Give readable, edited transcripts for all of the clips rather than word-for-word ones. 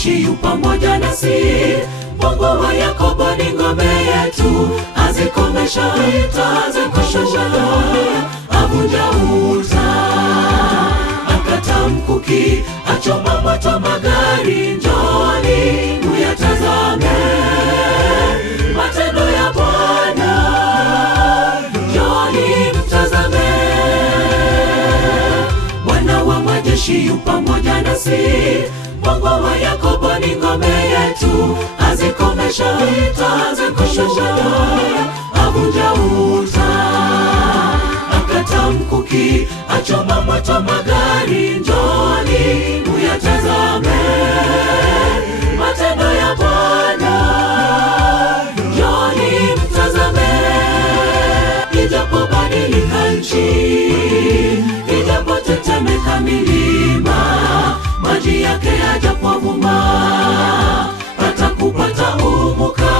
majeshi yu pamoja nasi. Mungu wa Yakobo ni ngome yetu, azikomesha vita, azikushusha avunja uta, akata mkuki, achoma moto magari. Njoni uyatazame matendo ya Bwana, njoni mtazame. Bwana wa majeshi yu pamoja nasi. Mungu wa Yakobo ni ngome yetu, azikomesha vita, azikushusha avunja uta, akata mkuki, achoma moto magari. Njoni uyatazame matendo ya Bwana, njoni mtazame. Ijapobadilika nchi, ijapotetemeka milima, maji yake yajapovuma, atakupata umuka.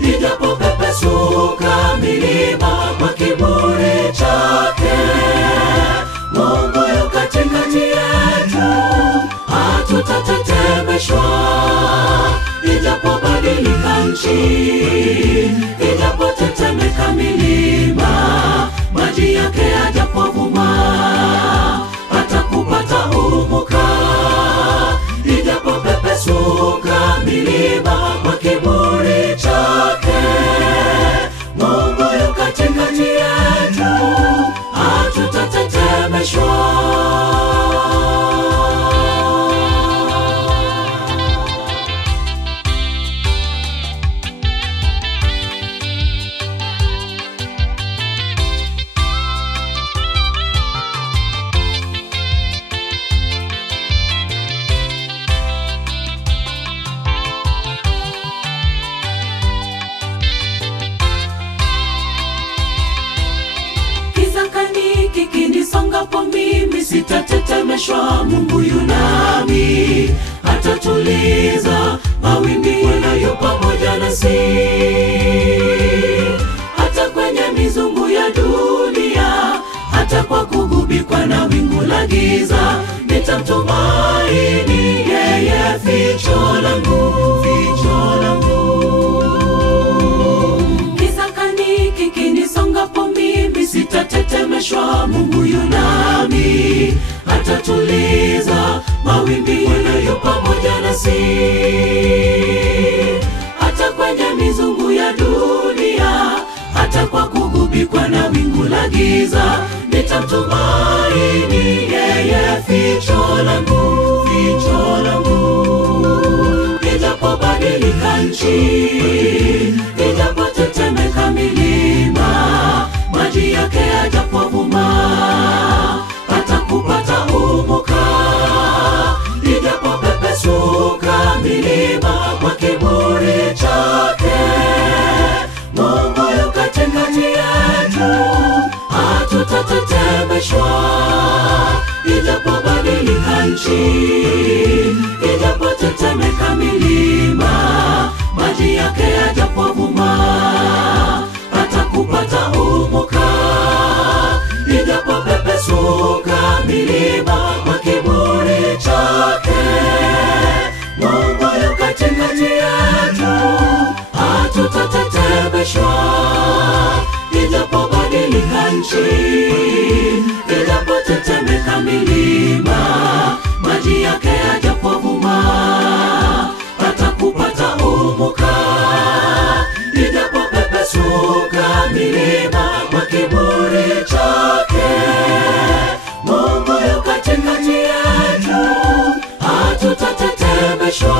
Ijapopepesuka milima kwa kiburi chake, Mungu yu katikati yetu, hatutatetemeshwa. Ijapobadilika nchi, ijapotetemeka milima, maji yake yajapovuma, atakupata umuka. Ijapopepesuka milima kwa kiburi chake, Mungu yu katikati yetu, hatutatetemeshwa. Kikinisongapo mimi sitatetemeshwa. Mungu yunami, atatuliza mawimbi. Bwana yu pamoja nasi, hata kwenye mizungu ya dunia, hata kwa kugubikwa na wingu la giza, nitamtumaini yeye, ficho langu, ficho langu. Kisakani kikinisongapo mimi sitatetemeshwa. Mungu yunami, atatuliza mawimbi. Bwana yu pamoja nasi, hata kwenye mizungu ya dunia, hata kwa kugubikwa na wingu la giza, nitamtumaini yeye, ficho langu, ficho langu. Ijapobadilika nchi, ijapotetemeka milima, maji yake yajapovuma, atakupata umuka. Ijapopepesuka milima kwa kiburi chake, Mungu yu katikati yetu, hatutatetemeshwa. Ijapobadilika nchi, ijapotetemeka milima, maji yake yajapovuma, atakupata umuka. Ijapopepesuka milima kwa kiburi chake, Mungu yu katikati yetu, hatutatetemeshwa. Ijapobadilika nchi, ijapotetemeka milima, maji yake yajapovuma, atakupata umuka. Ijapopepesuka milima kwa kiburi chake, Mungu yu katikati yetu, hatutatetemeshwa.